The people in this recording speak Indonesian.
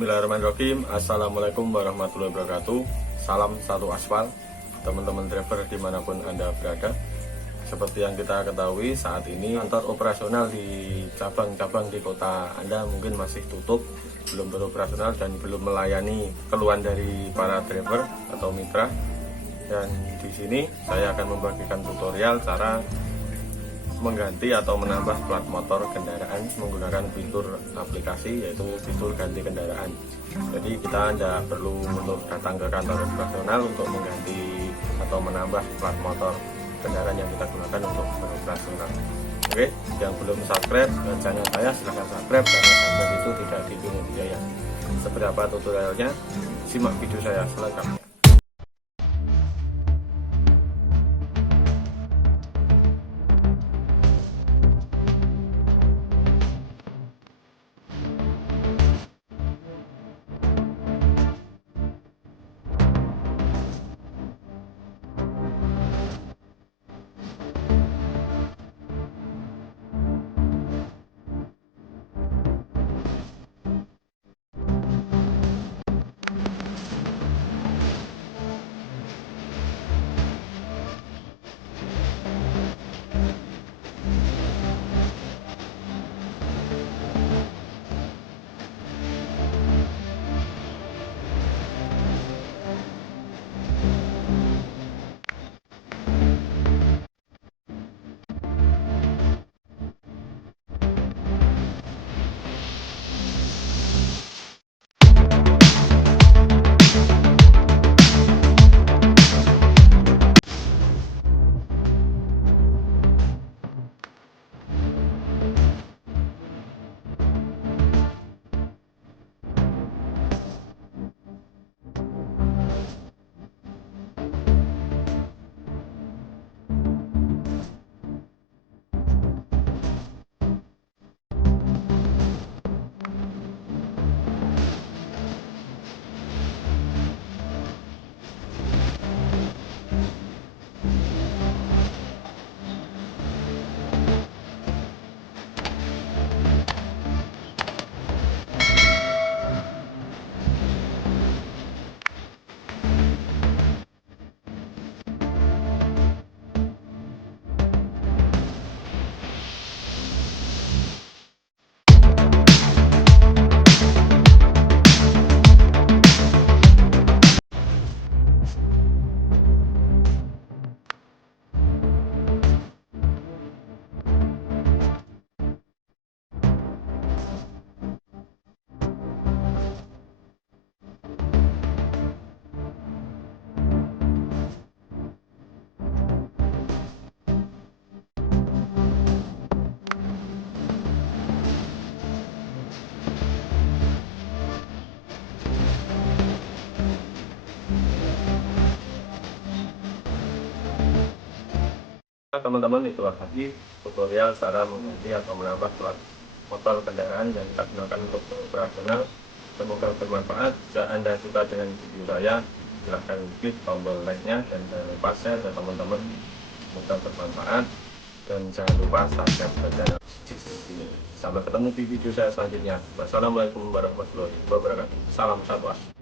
Bismillahirrahmanirrahim. Assalamualaikum warahmatullahi wabarakatuh. Salam satu aspal, teman-teman driver dimanapun Anda berada. Seperti yang kita ketahui, saat ini kantor operasional di cabang-cabang di kota Anda mungkin masih tutup, belum beroperasional dan belum melayani keluhan dari para driver atau mitra. Dan di sini saya akan membagikan tutorial cara mengganti atau menambah plat motor kendaraan menggunakan fitur aplikasi, yaitu fitur ganti kendaraan. Jadi kita tidak perlu datang ke kantor operasional untuk mengganti atau menambah plat motor kendaraan yang kita gunakan untuk beroperasional. Oke, yang belum subscribe channel saya silahkan subscribe, karena subscribe itu tidak dipungut biaya. Seperti apa tutorialnya? Simak video saya selengkapnya. Teman-teman, itu tadi tutorial cara mengganti atau menambah plat motor kendaraan yang kita gunakan untuk operasional. Semoga bermanfaat. Jika Anda suka dengan video saya, silahkan klik tombol like-nya dan jangan lupa share ke teman-teman. Semoga bermanfaat dan jangan lupa subscribe ke channel ini. Sampai ketemu di video saya selanjutnya. Wassalamualaikum warahmatullahi wabarakatuh. Salam satu as.